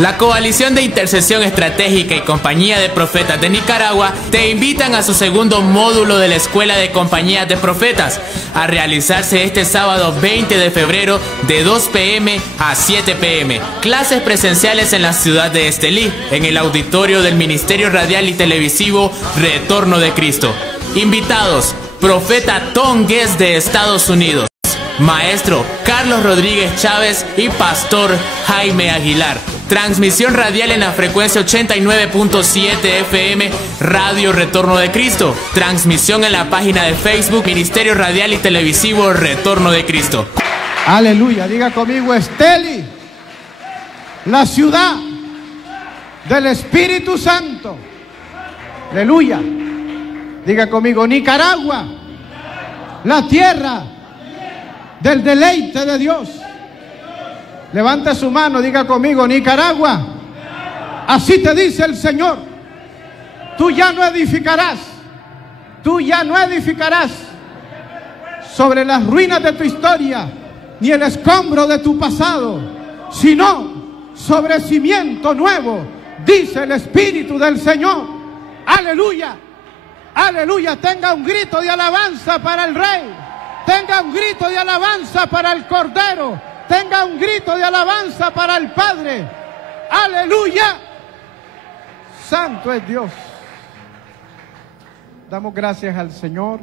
La Coalición de Intercesión Estratégica y Compañía de Profetas de Nicaragua te invitan a su segundo módulo de la Escuela de Compañías de Profetas, a realizarse este sábado 20 de febrero de 2 p.m. a 7 p.m. Clases presenciales en la ciudad de Estelí, en el auditorio del Ministerio Radial y Televisivo Retorno de Cristo. Invitados: Profeta Tom Guest de Estados Unidos, Maestro Carlos Rodríguez Chávez y Pastor Jaime Aguilar. Transmisión radial en la frecuencia 89.7 FM Radio Retorno de Cristo. Transmisión en la página de Facebook Ministerio Radial y Televisivo Retorno de Cristo. Aleluya, diga conmigo: Estelí, la ciudad del Espíritu Santo. Aleluya. Diga conmigo: Nicaragua, la tierra del deleite de Dios. Levante su mano, diga conmigo: Nicaragua, así te dice el Señor, tú ya no edificarás sobre las ruinas de tu historia, ni el escombro de tu pasado, sino sobre cimiento nuevo, dice el Espíritu del Señor. Aleluya, aleluya. Tenga un grito de alabanza para el Rey, tenga un grito de alabanza para el Cordero, tenga un grito de alabanza para el Padre. Aleluya. Santo es Dios. Damos gracias al Señor.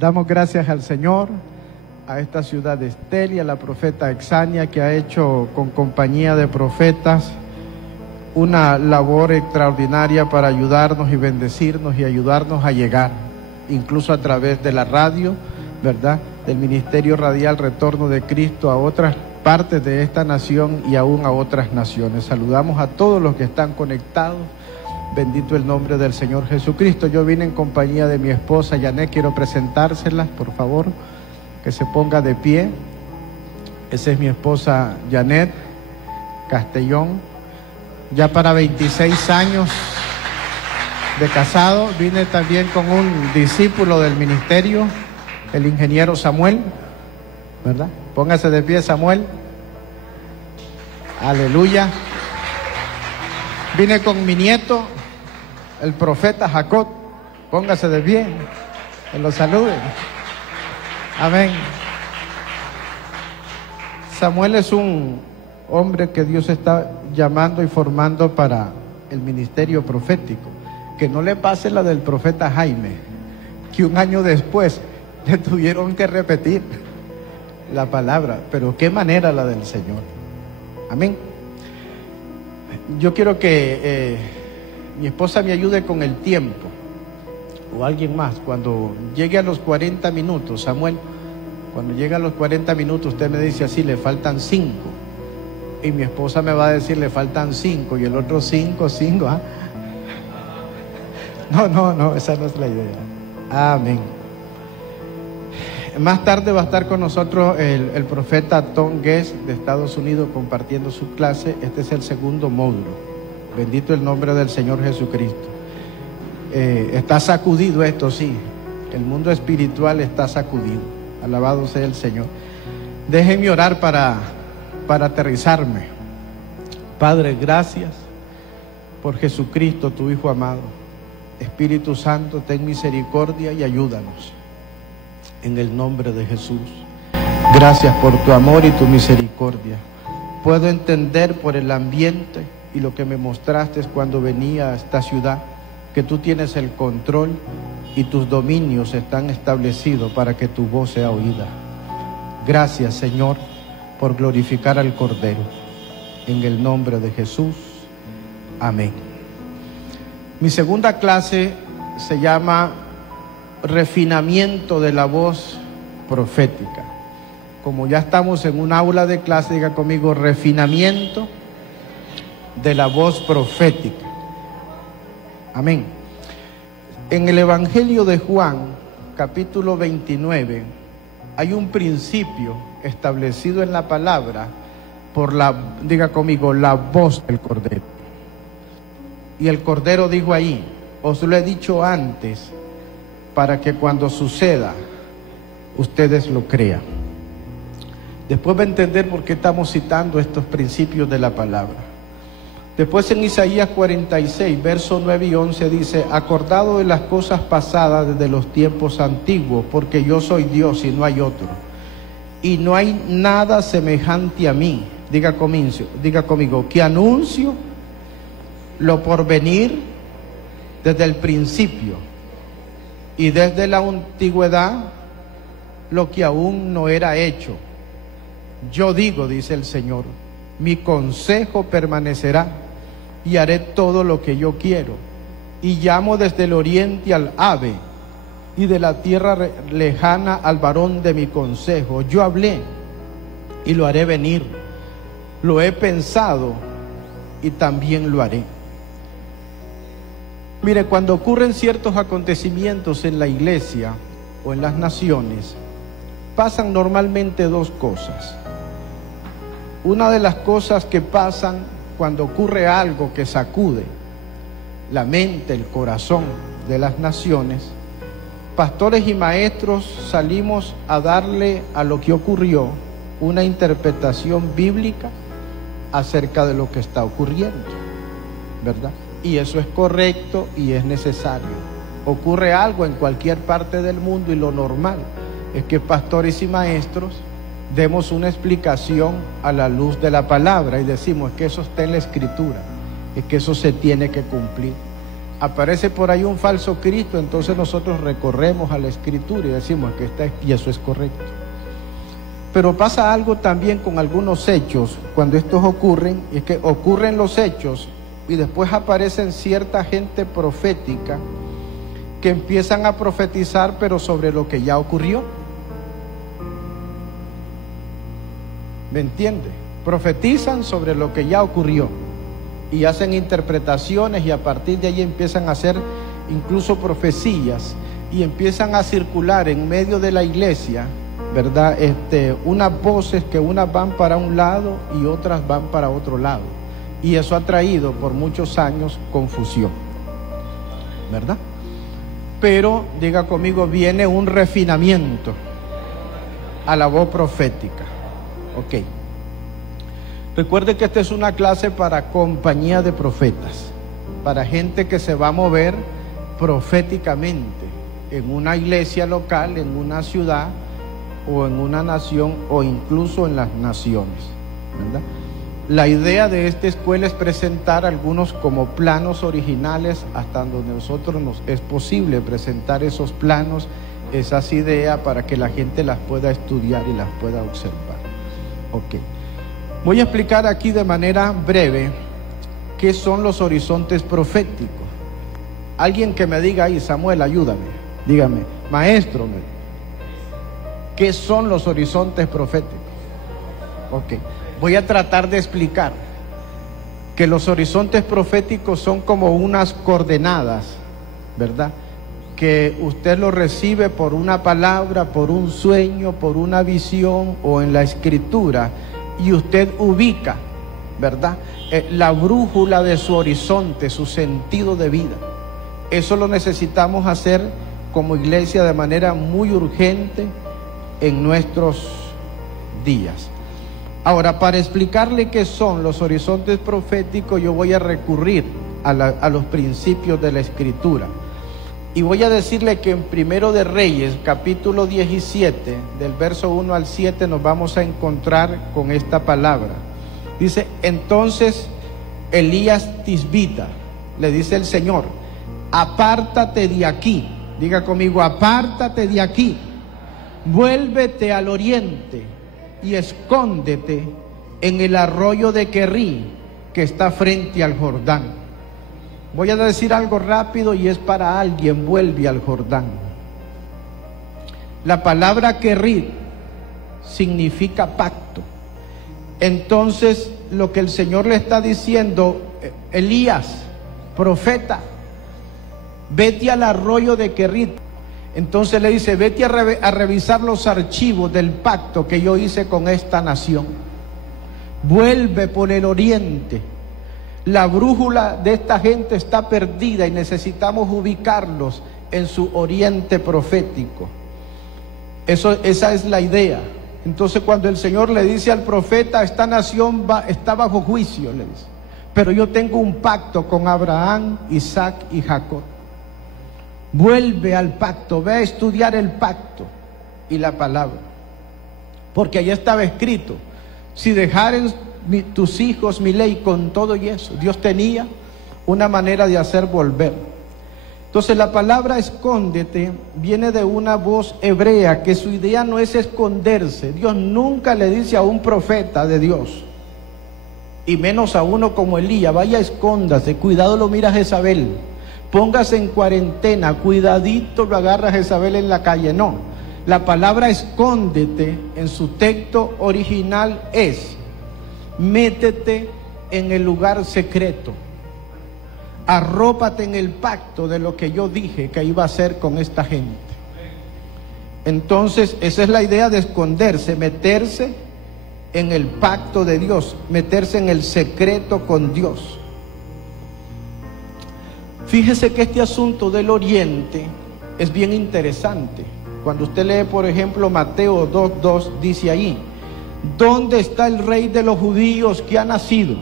Damos gracias al Señor, a esta ciudad de Estelí, a la profeta Exania, que ha hecho con compañía de profetas una labor extraordinaria para ayudarnos y bendecirnos y ayudarnos a llegar, incluso a través de la radio, ¿verdad?, del Ministerio Radial Retorno de Cristo, a otras partes de esta nación y aún a otras naciones. Saludamos a todos los que están conectados. Bendito el nombre del Señor Jesucristo. Yo vine en compañía de mi esposa Janet. Quiero presentárselas, por favor, que se ponga de pie. Esa es mi esposa Janet Castellón, ya para 26 años de casado. Vine también con un discípulo del ministerio, el ingeniero Samuel, ¿verdad? Póngase de pie, Samuel. Aleluya. Vine con mi nieto, el profeta Jacob. Póngase de pie, que lo salude. Amén. Samuel es un hombre que Dios está llamando y formando para el ministerio profético. Que no le pase la del profeta Jaime, que un año después le tuvieron que repetir la palabra, pero qué manera la del Señor. Amén. Yo quiero que mi esposa me ayude con el tiempo, o alguien más. Cuando llegue a los 40 minutos, Samuel, cuando llegue a los 40 minutos, usted me dice así: le faltan 5, y mi esposa me va a decir: le faltan 5, y el otro 5, ¿ah? No, esa no es la idea. Amén. Más tarde va a estar con nosotros el profeta Tom Guest de Estados Unidos compartiendo su clase. Este es el segundo módulo. Bendito el nombre del Señor Jesucristo. Está sacudido esto, sí. El mundo espiritual está sacudido. Alabado sea el Señor. Déjenme orar para aterrizarme. Padre, gracias por Jesucristo, tu Hijo amado. Espíritu Santo, ten misericordia y ayúdanos. En el nombre de Jesús. Gracias por tu amor y tu misericordia. Puedo entender por el ambiente y lo que me mostraste cuando venía a esta ciudad, que tú tienes el control y tus dominios están establecidos para que tu voz sea oída. Gracias, Señor, por glorificar al Cordero. En el nombre de Jesús. Amén. Mi segunda clase se llama refinamiento de la voz profética. Como ya estamos en un aula de clase, diga conmigo: refinamiento de la voz profética. Amén. En el Evangelio de Juan, capítulo 29, hay un principio establecido en la palabra por diga conmigo, la voz del Cordero. Y el Cordero dijo ahí: os lo he dicho antes, para que cuando suceda, ustedes lo crean. Después va a entender por qué estamos citando estos principios de la palabra. Después en Isaías 46, versos 9 y 11 dice: acordado de las cosas pasadas desde los tiempos antiguos, porque yo soy Dios y no hay otro, y no hay nada semejante a mí. Diga conmigo, que anuncio lo por venir desde el principio, y desde la antigüedad lo que aún no era hecho. Yo digo, dice el Señor, mi consejo permanecerá, y haré todo lo que yo quiero. Y llamo desde el oriente al ave, y de la tierra lejana al varón de mi consejo. Yo hablé, y lo haré venir. Lo he pensado, y también lo haré. Mire, cuando ocurren ciertos acontecimientos en la iglesia o en las naciones, pasan normalmente dos cosas. Una de las cosas que pasan cuando ocurre algo que sacude la mente, el corazón de las naciones, pastores y maestros salimos a darle a lo que ocurrió una interpretación bíblica acerca de lo que está ocurriendo, ¿verdad? Y eso es correcto y es necesario. Ocurre algo en cualquier parte del mundo y lo normal es que pastores y maestros demos una explicación a la luz de la palabra y decimos: es que eso está en la escritura, es que eso se tiene que cumplir. Aparece por ahí un falso Cristo, entonces nosotros recorremos a la escritura y decimos que está, y eso es correcto. Pero pasa algo también con algunos hechos cuando estos ocurren, es que ocurren los hechos y después aparecen cierta gente profética que empiezan a profetizar, pero sobre lo que ya ocurrió. ¿Me entiende? Profetizan sobre lo que ya ocurrió y hacen interpretaciones, y a partir de ahí empiezan a hacer incluso profecías y empiezan a circular en medio de la iglesia, ¿verdad? Unas voces que unas van para un lado y otras van para otro lado, y eso ha traído por muchos años confusión, ¿verdad? Pero diga conmigo, viene un refinamiento a la voz profética. Ok. Recuerde que esta es una clase para compañía de profetas, para gente que se va a mover proféticamente en una iglesia local, en una ciudad o en una nación, o incluso en las naciones, ¿verdad? La idea de esta escuela es presentar algunos como planos originales, hasta donde nosotros nos es posible presentar esos planos, esas ideas, para que la gente las pueda estudiar y las pueda observar. Ok. Voy a explicar aquí de manera breve qué son los horizontes proféticos. Alguien que me diga ahí: Samuel, ayúdame, dígame, maestro, ¿qué son los horizontes proféticos? Ok, voy a tratar de explicar que los horizontes proféticos son como unas coordenadas, ¿verdad? Que usted lo recibe por una palabra, por un sueño, por una visión o en la escritura, y usted ubica, ¿verdad? La brújula de su horizonte, su sentido de vida. Eso lo necesitamos hacer como iglesia de manera muy urgente en nuestros días. Ahora, para explicarle qué son los horizontes proféticos, yo voy a recurrir a los principios de la escritura. Y voy a decirle que en Primero de Reyes, capítulo 17, del verso 1 al 7, nos vamos a encontrar con esta palabra. Dice: entonces Elías Tisbita, le dice el Señor: apártate de aquí. Diga conmigo: apártate de aquí. Vuélvete al oriente y escóndete en el arroyo de Querrí, que está frente al Jordán. Voy a decir algo rápido y es para alguien: vuelve al Jordán. La palabra Querrí significa pacto. Entonces, lo que el Señor le está diciendo: Elías, profeta, vete al arroyo de Querrí. Entonces le dice: vete a revisar los archivos del pacto que yo hice con esta nación. Vuelve por el oriente. La brújula de esta gente está perdida y necesitamos ubicarlos en su oriente profético. Esa es la idea. Entonces cuando el Señor le dice al profeta, esta nación está bajo juicio, le dice, pero yo tengo un pacto con Abraham, Isaac y Jacob. Vuelve al pacto, ve a estudiar el pacto y la palabra, porque allá estaba escrito, si dejaren tus hijos mi ley con todo y eso. Dios tenía una manera de hacer volver. Entonces la palabra escóndete viene de una voz hebrea, que su idea no es esconderse. Dios nunca le dice a un profeta de Dios, y menos a uno como Elías, vaya, escóndase, cuidado lo mira Jezabel, póngase en cuarentena, cuidadito lo agarra Jezabel en la calle. No, la palabra escóndete en su texto original es, métete en el lugar secreto, arrópate en el pacto de lo que yo dije que iba a hacer con esta gente. Entonces esa es la idea de esconderse, meterse en el pacto de Dios, meterse en el secreto con Dios. Fíjese que este asunto del oriente es bien interesante. Cuando usted lee, por ejemplo, Mateo 2:2, dice ahí, ¿dónde está el rey de los judíos que ha nacido?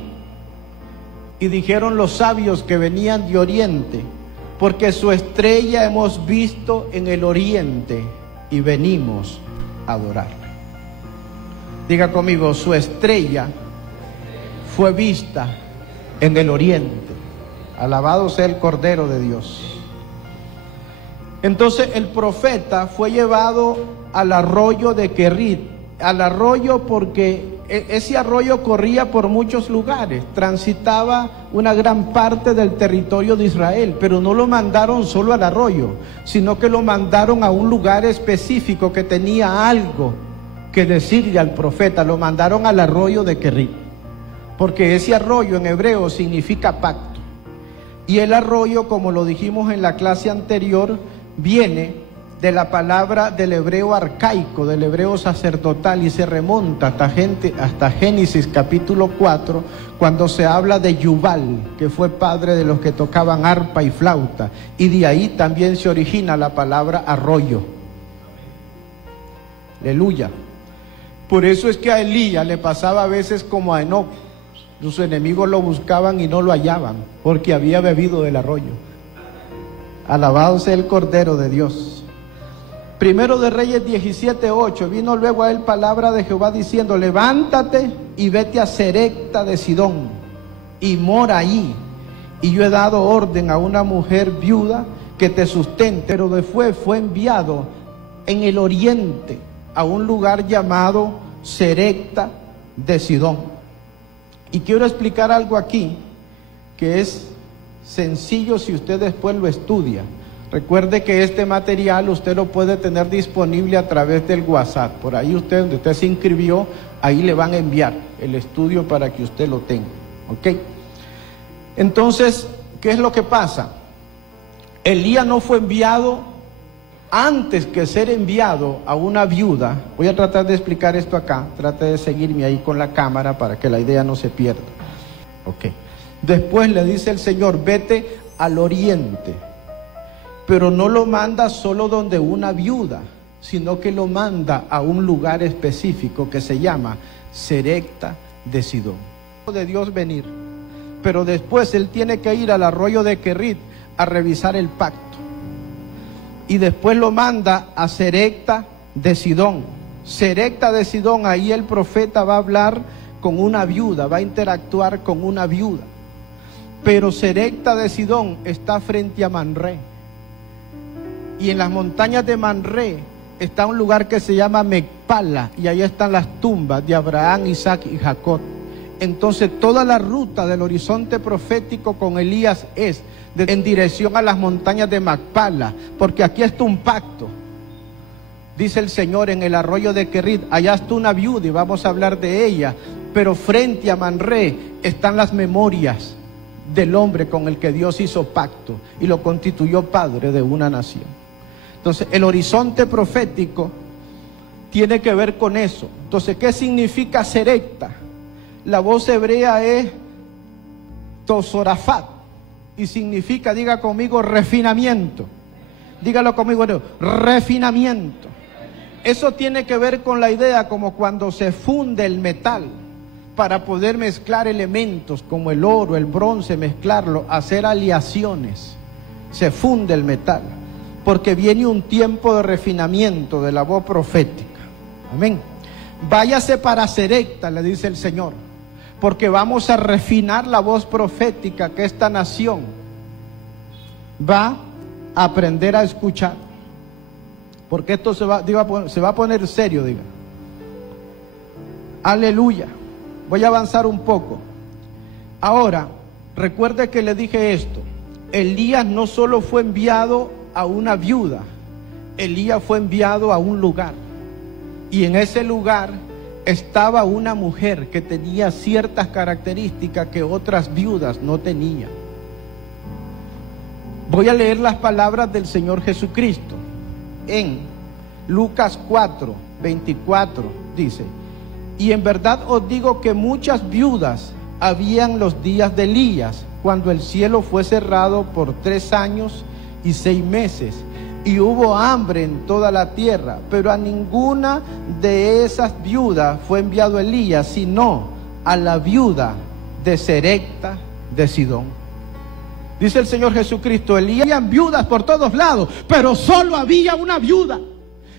Y dijeron los sabios que venían de oriente, porque su estrella hemos visto en el oriente y venimos a adorarle. Diga conmigo, su estrella fue vista en el oriente. Alabado sea el Cordero de Dios. Entonces el profeta fue llevado al arroyo de Querrit, al arroyo porque ese arroyo corría por muchos lugares, transitaba una gran parte del territorio de Israel, pero no lo mandaron solo al arroyo, sino que lo mandaron a un lugar específico que tenía algo que decirle al profeta. Lo mandaron al arroyo de Querrit, porque ese arroyo en hebreo significa pacto. Y el arroyo, como lo dijimos en la clase anterior, viene de la palabra del hebreo arcaico, del hebreo sacerdotal, y se remonta hasta Génesis capítulo 4, cuando se habla de Yubal, que fue padre de los que tocaban arpa y flauta, y de ahí también se origina la palabra arroyo. Aleluya. Por eso es que a Elías le pasaba a veces como a Enoc, sus enemigos lo buscaban y no lo hallaban, porque había bebido del arroyo. Alabado sea el Cordero de Dios. Primero de Reyes 17:8, vino luego a él palabra de Jehová diciendo, levántate y vete a Serepta de Sidón y mora allí, y yo he dado orden a una mujer viuda que te sustente. Pero después fue enviado en el oriente a un lugar llamado Serepta de Sidón. Y quiero explicar algo aquí que es sencillo si usted después lo estudia. Recuerde que este material usted lo puede tener disponible a través del WhatsApp. Por ahí usted, donde usted se inscribió, ahí le van a enviar el estudio para que usted lo tenga. ¿Ok? Entonces, ¿qué es lo que pasa? Elías no fue enviado antes que ser enviado a una viuda. Voy a tratar de explicar esto acá. Trate de seguirme ahí con la cámara para que la idea no se pierda. Ok. Después le dice el Señor, vete al oriente. Pero no lo manda solo donde una viuda, sino que lo manda a un lugar específico que se llama Serepta de Sidón. De Dios venir, pero después él tiene que ir al arroyo de Querrit a revisar el pacto, y después lo manda a Serepta de Sidón. Serepta de Sidón, ahí el profeta va a hablar con una viuda, va a interactuar con una viuda. Pero Serepta de Sidón está frente a Manré. Y en las montañas de Manré está un lugar que se llama Mecpala, y ahí están las tumbas de Abraham, Isaac y Jacob. Entonces toda la ruta del horizonte profético con Elías es en dirección a las montañas de Mecpala, porque aquí está un pacto. Dice el Señor en el arroyo de Querrit, allá está una viuda y vamos a hablar de ella, pero frente a Manré están las memorias del hombre con el que Dios hizo pacto y lo constituyó padre de una nación. Entonces el horizonte profético tiene que ver con eso. Entonces, ¿qué significa Serepta? La voz hebrea es Tosorafat y significa, diga conmigo, refinamiento. Dígalo conmigo, refinamiento. Eso tiene que ver con la idea como cuando se funde el metal para poder mezclar elementos como el oro, el bronce, mezclarlo, hacer aleaciones. Se funde el metal, porque viene un tiempo de refinamiento de la voz profética. Amén. Váyase para Serepta, le dice el Señor, porque vamos a refinar la voz profética que esta nación va a aprender a escuchar. Porque esto se va a poner serio, diga. Aleluya. Voy a avanzar un poco. Ahora, recuerde que le dije esto. Elías no solo fue enviado a una viuda, Elías fue enviado a un lugar. Y en ese lugar estaba una mujer que tenía ciertas características que otras viudas no tenían. Voy a leer las palabras del Señor Jesucristo. En Lucas 4, 24 dice: y en verdad os digo que muchas viudas habían los días de Elías, cuando el cielo fue cerrado por 3 años y 6 meses, y hubo hambre en toda la tierra, pero a ninguna de esas viudas fue enviado Elías, sino a la viuda de Serepta de Sidón. Dice el Señor Jesucristo, habían viudas por todos lados, pero solo había una viuda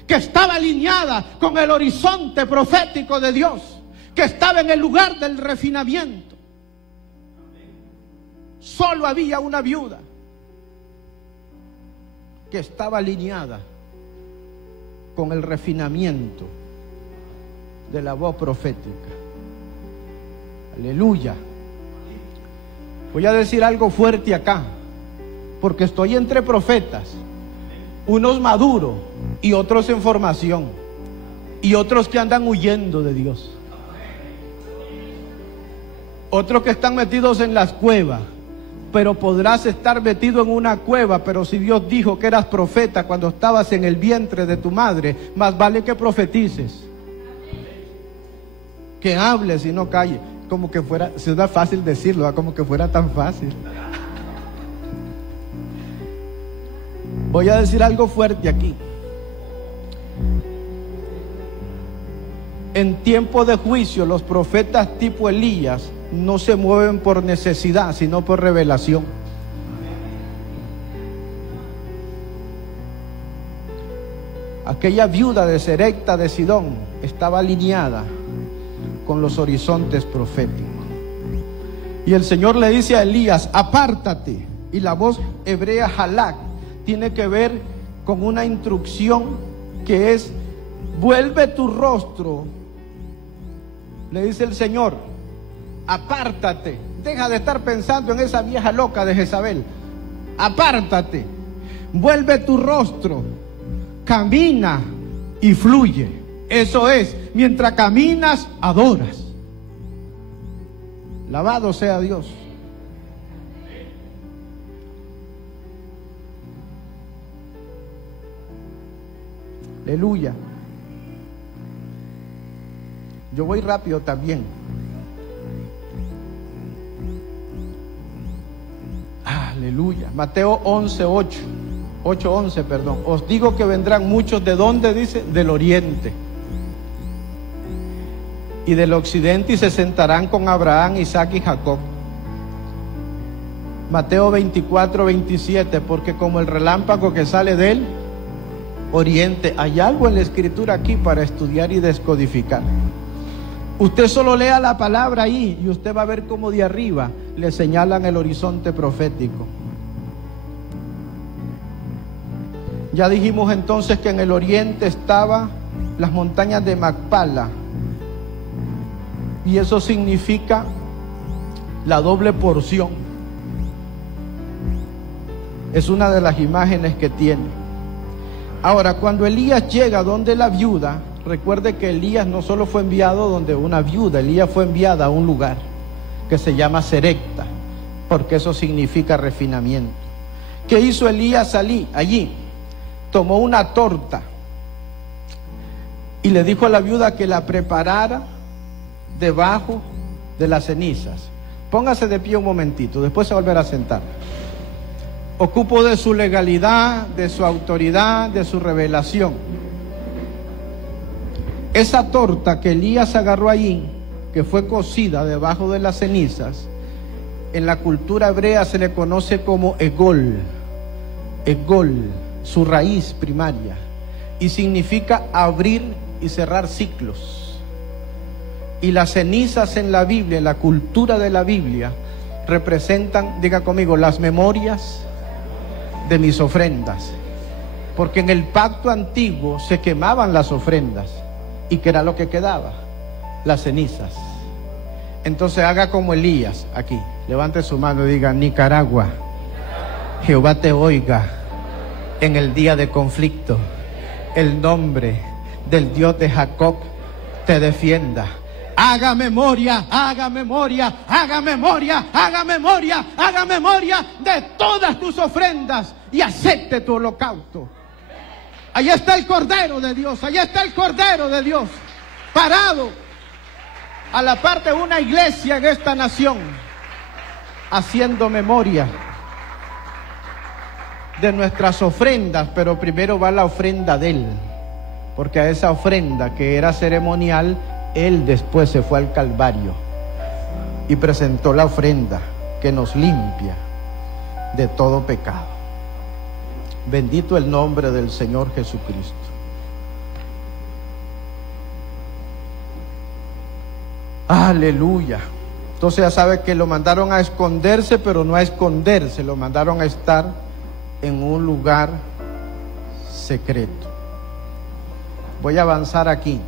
que estaba alineada con el horizonte profético de Dios, que estaba en el lugar del refinamiento. Solo había una viuda que estaba alineada con el refinamiento de la voz profética. Aleluya. Voy a decir algo fuerte acá, porque estoy entre profetas, unos maduros y otros en formación, y otros que andan huyendo de Dios, otros que están metidos en las cuevas. Pero podrás estar metido en una cueva, pero si Dios dijo que eras profeta cuando estabas en el vientre de tu madre, más vale que profetices, que hables y no calles. Como que fuera, si es fácil decirlo, como que fuera tan fácil. Voy a decir algo fuerte aquí. En tiempo de juicio, los profetas tipo Elías no se mueven por necesidad, sino por revelación. Aquella viuda de Serepta de Sidón estaba alineada con los horizontes proféticos. Y el Señor le dice a Elías, apártate. Y la voz hebrea halak tiene que ver con una instrucción que es: vuelve tu rostro. Le dice el Señor, apártate, deja de estar pensando en esa vieja loca de Jezabel. Apártate, vuelve tu rostro, camina y fluye. Eso es, mientras caminas, adoras. Alabado sea Dios. Aleluya. Yo voy rápido también. Aleluya. Mateo 8:11, perdón. Os digo que vendrán muchos, ¿de dónde dice? Del oriente y del occidente, y se sentarán con Abraham, Isaac y Jacob. Mateo 24:27, porque como el relámpago que sale del oriente. Hay algo en la escritura aquí para estudiar y descodificar. Usted solo lea la palabra ahí y usted va a ver cómo de arriba le señalan el horizonte profético. Ya dijimos entonces que en el oriente estaban las montañas de Macpala, y eso significa la doble porción. Es una de las imágenes que tiene. Ahora, cuando Elías llega donde la viuda, recuerde que Elías no solo fue enviado donde una viuda, Elías fue enviada a un lugar que se llama Serepta, porque eso significa refinamiento. ¿Qué hizo Elías allí? Tomó una torta y le dijo a la viuda que la preparara debajo de las cenizas. Póngase de pie un momentito, después se volverá a sentar. Ocupo de su legalidad, de su autoridad, de su revelación. Esa torta que Elías agarró allí, que fue cocida debajo de las cenizas, en la cultura hebrea se le conoce como egol. Egol, su raíz primaria, y significa abrir y cerrar ciclos. Y las cenizas en la Biblia, en la cultura de la Biblia, representan, diga conmigo, las memorias de mis ofrendas. Porque en el pacto antiguo se quemaban las ofrendas. ¿Y qué era lo que quedaba? Las cenizas. Entonces haga como Elías aquí. Levante su mano y diga: Nicaragua, Jehová te oiga en el día de conflicto. El nombre del Dios de Jacob te defienda. Haga memoria, haga memoria, haga memoria, haga memoria, haga memoria de todas tus ofrendas y acepte tu holocausto. Ahí está el Cordero de Dios, ahí está el Cordero de Dios, parado a la parte de una iglesia en esta nación, haciendo memoria de nuestras ofrendas, pero primero va la ofrenda de Él, porque a esa ofrenda que era ceremonial, Él después se fue al Calvario y presentó la ofrenda que nos limpia de todo pecado. Bendito el nombre del Señor Jesucristo. Aleluya. Entonces ya sabe que lo mandaron a esconderse, pero no a esconderse, lo mandaron a estar en un lugar secreto. Voy a avanzar aquí.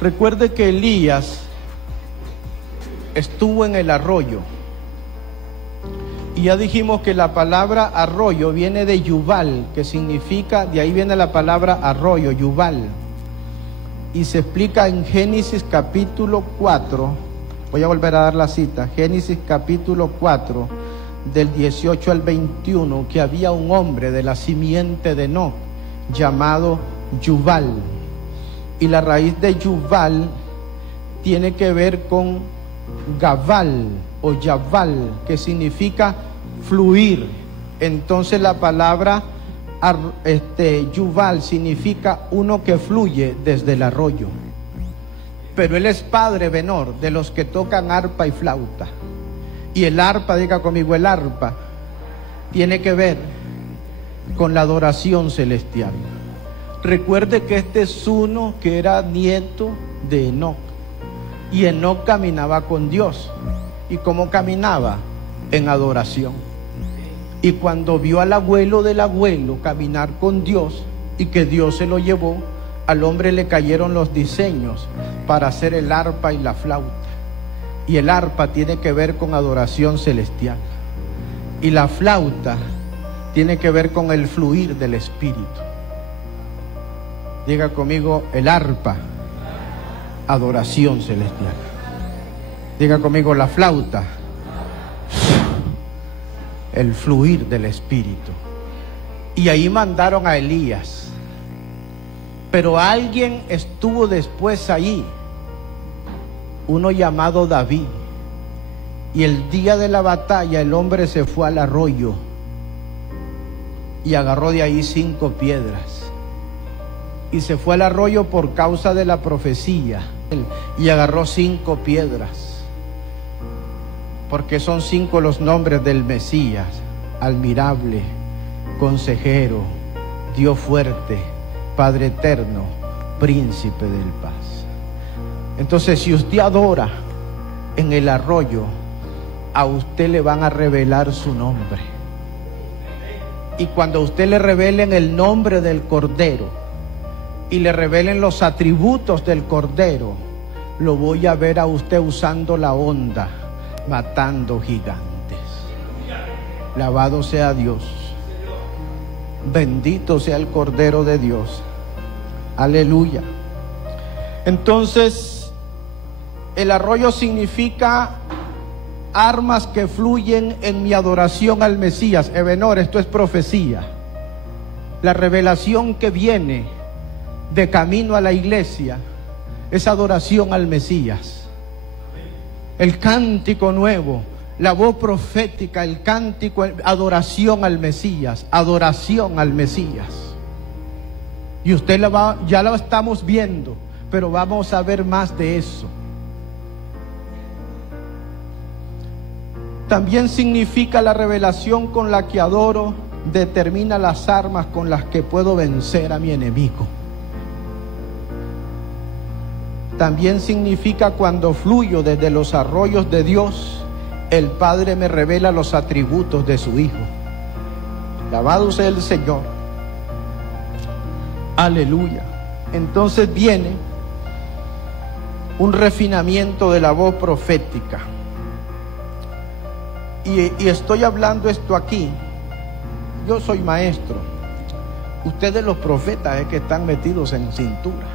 Recuerde que Elías estuvo en el arroyo. Y ya dijimos que la palabra arroyo viene de Yubal, que significa, de ahí viene la palabra arroyo, Yubal. Y se explica en Génesis capítulo 4, voy a volver a dar la cita, Génesis capítulo 4, del 18 al 21, que había un hombre de la simiente de Enoc, llamado Yubal. Y la raíz de Yubal tiene que ver con Gabal o Yabal, que significa fluir. Entonces la palabra Yubal significa uno que fluye desde el arroyo. Pero él es padre menor de los que tocan arpa y flauta. Y el arpa, diga conmigo, el arpa tiene que ver con la adoración celestial. Recuerde que este es uno que era nieto de Enoc. Y Enoc caminaba con Dios. ¿Y cómo caminaba? En adoración. Y cuando vio al abuelo del abuelo caminar con Dios y que Dios se lo llevó, al hombre le cayeron los diseños para hacer el arpa y la flauta. Y el arpa tiene que ver con adoración celestial. Y la flauta tiene que ver con el fluir del Espíritu. Diga conmigo, el arpa, adoración celestial. Diga conmigo, la flauta, el fluir del Espíritu. Y ahí mandaron a Elías. Pero alguien estuvo después ahí, uno llamado David. Y el día de la batalla el hombre se fue al arroyo y agarró de ahí 5 piedras. Y se fue al arroyo por causa de la profecía. Y agarró 5 piedras. Porque son 5 los nombres del Mesías: admirable, consejero, Dios fuerte, Padre eterno, príncipe del paz. Entonces, si usted adora en el arroyo, a usted le van a revelar su nombre. Y cuando a usted le revelen el nombre del Cordero y le revelen los atributos del Cordero, lo voy a ver a usted usando la onda, matando gigantes. Alabado sea Dios. Bendito sea el Cordero de Dios. Aleluya. Entonces, el arroyo significa armas que fluyen en mi adoración al Mesías. Ebenor, esto es profecía. La revelación que viene de camino a la iglesia es adoración al Mesías. El cántico nuevo, la voz profética, el cántico, adoración al Mesías, adoración al Mesías. Y usted ya lo estamos viendo, pero vamos a ver más de eso. También significa la revelación con la que adoro, determina las armas con las que puedo vencer a mi enemigo. También significa cuando fluyo desde los arroyos de Dios, el Padre me revela los atributos de su Hijo. Alabado sea el Señor. Aleluya. Entonces viene un refinamiento de la voz profética. Y estoy hablando esto aquí. Yo soy maestro. Ustedes los profetas es que están metidos en cintura.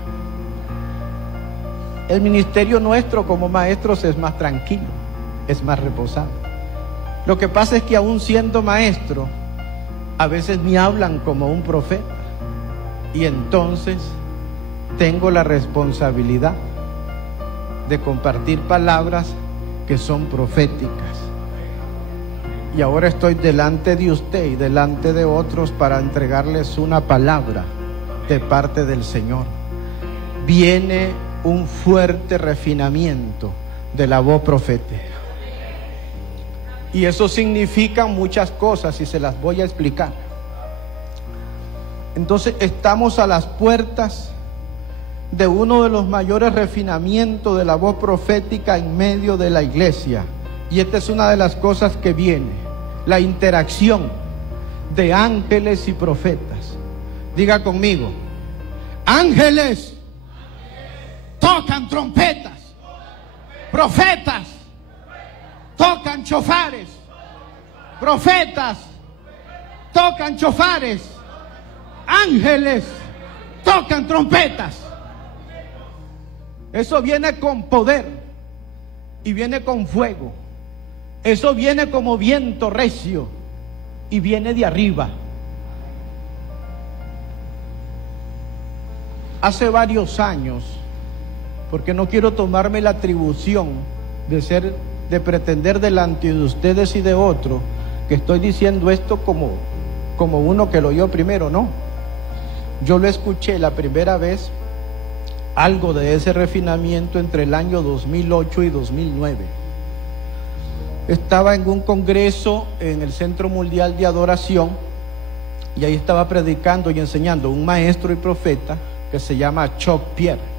El ministerio nuestro como maestros es más tranquilo, es más reposado. Lo que pasa es que aún siendo maestro, a veces me hablan como un profeta. Y entonces tengo la responsabilidad de compartir palabras que son proféticas. Y ahora estoy delante de usted y delante de otros para entregarles una palabra de parte del Señor. Viene un fuerte refinamiento de la voz profética. Y eso significa muchas cosas y se las voy a explicar. Entonces estamos a las puertas de uno de los mayores refinamientos de la voz profética en medio de la iglesia. Y esta es una de las cosas que viene: la interacción de ángeles y profetas. Diga conmigo: ángeles tocan trompetas, profetas tocan chofares, profetas tocan chofares, ángeles tocan trompetas. Eso viene con poder y viene con fuego. Eso viene como viento recio y viene de arriba. Hace varios años, porque no quiero tomarme la atribución de pretender delante de ustedes y de otros que estoy diciendo esto como uno que lo oyó primero, no. Yo lo escuché la primera vez, algo de ese refinamiento, entre el año 2008 y 2009. Estaba en un congreso en el Centro Mundial de Adoración y ahí estaba predicando y enseñando un maestro y profeta que se llama Chuck Pierre.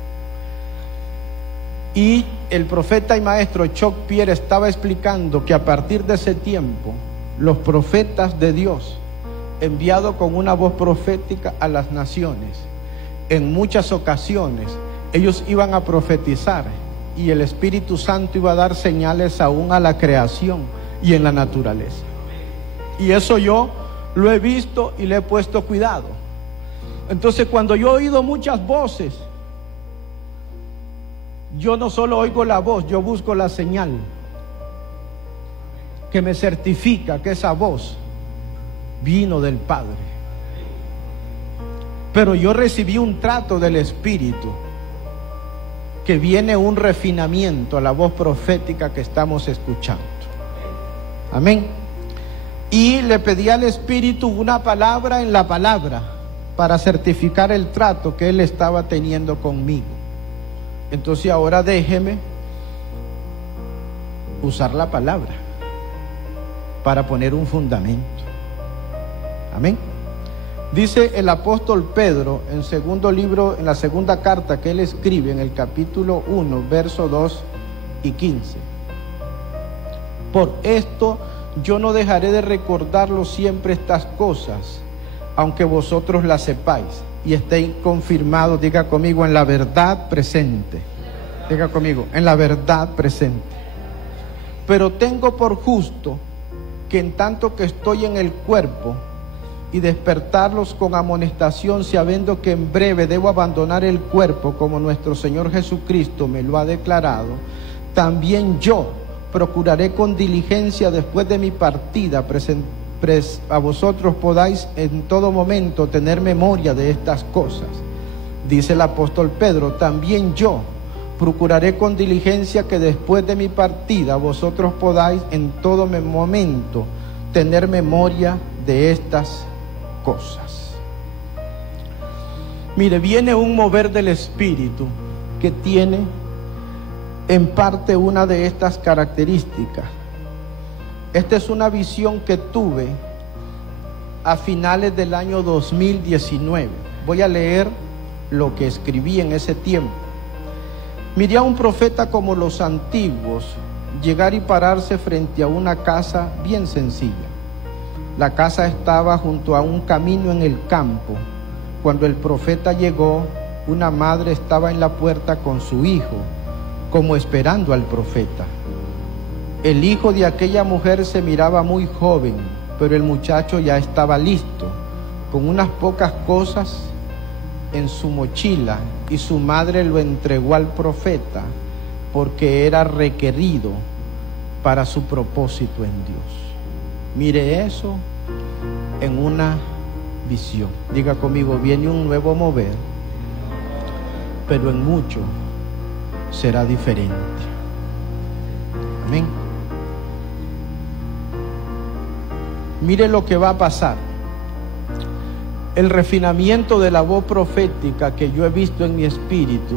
Y el profeta y maestro Chuck Pierre estaba explicando que a partir de ese tiempo los profetas de Dios, enviados con una voz profética a las naciones, en muchas ocasiones ellos iban a profetizar y el Espíritu Santo iba a dar señales aún a la creación y en la naturaleza. Y eso yo lo he visto y le he puesto cuidado. Entonces, cuando yo he oído muchas voces, yo no solo oigo la voz, yo busco la señal que me certifica que esa voz vino del Padre. Pero yo recibí un trato del Espíritu, que viene un refinamiento a la voz profética que estamos escuchando. Amén. Y le pedí al Espíritu una palabra en la palabra para certificar el trato que Él estaba teniendo conmigo. Entonces ahora déjeme usar la palabra para poner un fundamento. Amén. Dice el apóstol Pedro en la segunda carta que él escribe, en el capítulo 1, verso 2 y 15. Por esto yo no dejaré de recordaros siempre estas cosas, aunque vosotros las sepáis y estéis confirmados. Diga conmigo: en la verdad presente. Diga conmigo: en la verdad presente. Pero tengo por justo que en tanto que estoy en el cuerpo, y despertarlos con amonestación, sabiendo que en breve debo abandonar el cuerpo, como nuestro Señor Jesucristo me lo ha declarado, también yo procuraré con diligencia después de mi partida a vosotros podáis en todo momento tener memoria de estas cosas. Dice el apóstol Pedro: también yo procuraré con diligencia que después de mi partida vosotros podáis en todo momento tener memoria de estas cosas. Mire, viene un mover del Espíritu que tiene en parte una de estas características. Esta es una visión que tuve a finales del año 2019. Voy a leer lo que escribí en ese tiempo. Miré a un profeta como los antiguos llegar y pararse frente a una casa bien sencilla. La casa estaba junto a un camino en el campo. Cuando el profeta llegó, una madre estaba en la puerta con su hijo, como esperando al profeta. El hijo de aquella mujer se miraba muy joven, pero el muchacho ya estaba listo, con unas pocas cosas en su mochila, y su madre lo entregó al profeta porque era requerido para su propósito en Dios. Mire eso en una visión. Diga conmigo, viene un nuevo mover, pero en mucho será diferente. Amén. Mire lo que va a pasar. El refinamiento de la voz profética que yo he visto en mi espíritu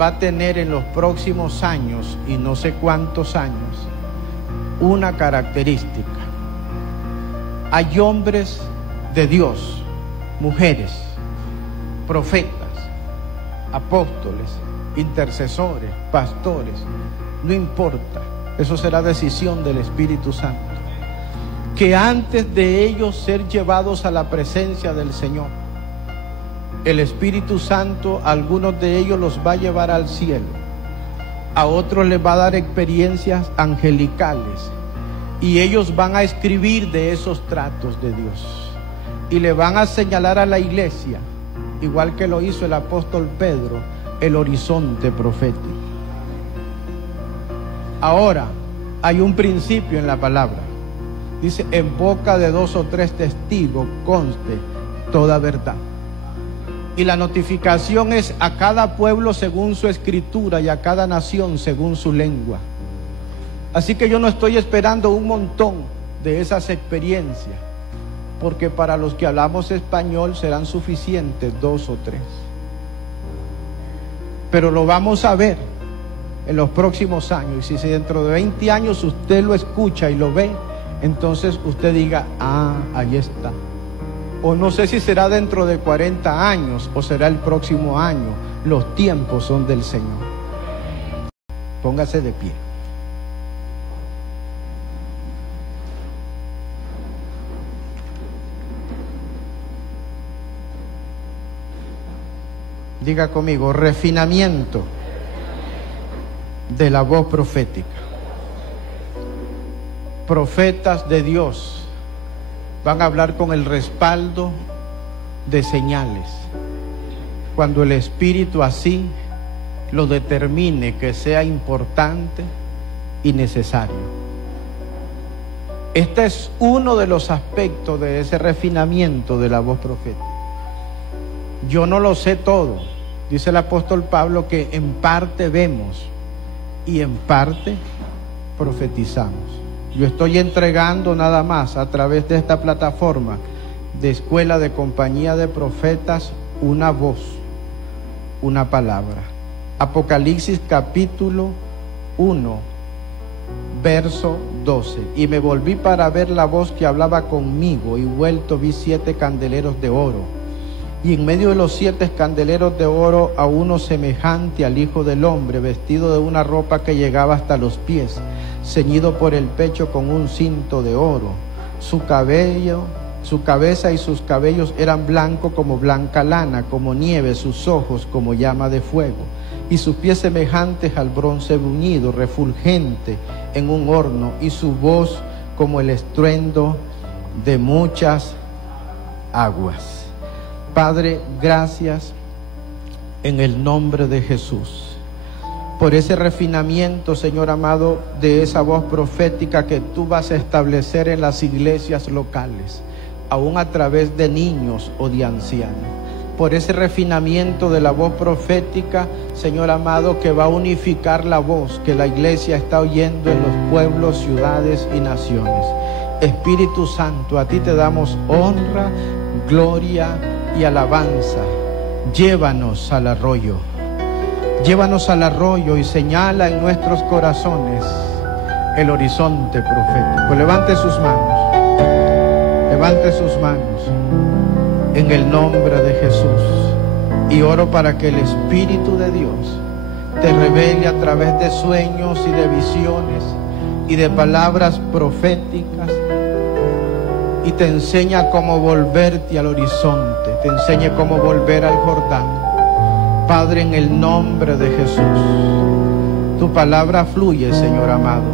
va a tener en los próximos años, y no sé cuántos años, una característica. Hay hombres de Dios, mujeres, profetas, apóstoles, intercesores, pastores, no importa, eso será decisión del Espíritu Santo, que antes de ellos ser llevados a la presencia del Señor, el Espíritu Santo a algunos de ellos los va a llevar al cielo, a otros les va a dar experiencias angelicales, y ellos van a escribir de esos tratos de Dios y le van a señalar a la iglesia, igual que lo hizo el apóstol Pedro, el horizonte profético. Ahora hay un principio en la palabra. Dice, en boca de 2 o 3 testigos conste toda verdad. Y la notificación es a cada pueblo según su escritura y a cada nación según su lengua. Así que yo no estoy esperando un montón de esas experiencias, porque para los que hablamos español serán suficientes 2 o 3. Pero lo vamos a ver en los próximos años. Y si dentro de 20 años usted lo escucha y lo ve, entonces usted diga, ah, ahí está. O no sé si será dentro de 40 años o será el próximo año. Los tiempos son del Señor. Póngase de pie. Diga conmigo, refinamiento de la voz profética. Profetas de Dios van a hablar con el respaldo de señales, cuando el Espíritu así lo determine que sea importante y necesario. Este es uno de los aspectos de ese refinamiento de la voz profética. Yo no lo sé todo. Dice el apóstol Pablo que en parte vemos y en parte profetizamos. Yo estoy entregando nada más a través de esta plataforma de Escuela de Compañía de Profetas una voz, una palabra. Apocalipsis capítulo 1, verso 12. Y me volví para ver la voz que hablaba conmigo, y vuelto vi 7 candeleros de oro. Y en medio de los 7 candeleros de oro a uno semejante al Hijo del Hombre, vestido de una ropa que llegaba hasta los pies, ceñido por el pecho con un cinto de oro. Su cabeza y sus cabellos eran blancos como blanca lana, como nieve, sus ojos como llama de fuego, y sus pies semejantes al bronce bruñido, refulgente en un horno, y su voz como el estruendo de muchas aguas. Padre, gracias en el nombre de Jesús por ese refinamiento, Señor amado, de esa voz profética que tú vas a establecer en las iglesias locales, aún a través de niños o de ancianos. Por ese refinamiento de la voz profética, Señor amado, que va a unificar la voz que la iglesia está oyendo en los pueblos, ciudades y naciones. Espíritu Santo, a ti te damos honra, gloria y alabanza llévanos al arroyo. Llévanos al arroyo y señala en nuestros corazones el horizonte profético. Levante sus manos. Levante sus manos en el nombre de Jesús. Y oro para que el Espíritu de Dios te revele a través de sueños y de visiones y de palabras proféticas, y te enseña cómo volverte al horizonte, te enseñe cómo volver al Jordán. Padre, en el nombre de Jesús, tu palabra fluye, Señor amado,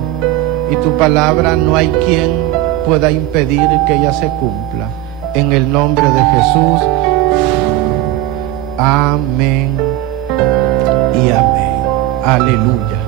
y tu palabra no hay quien pueda impedir que ella se cumpla. En el nombre de Jesús, amén y amén. Aleluya.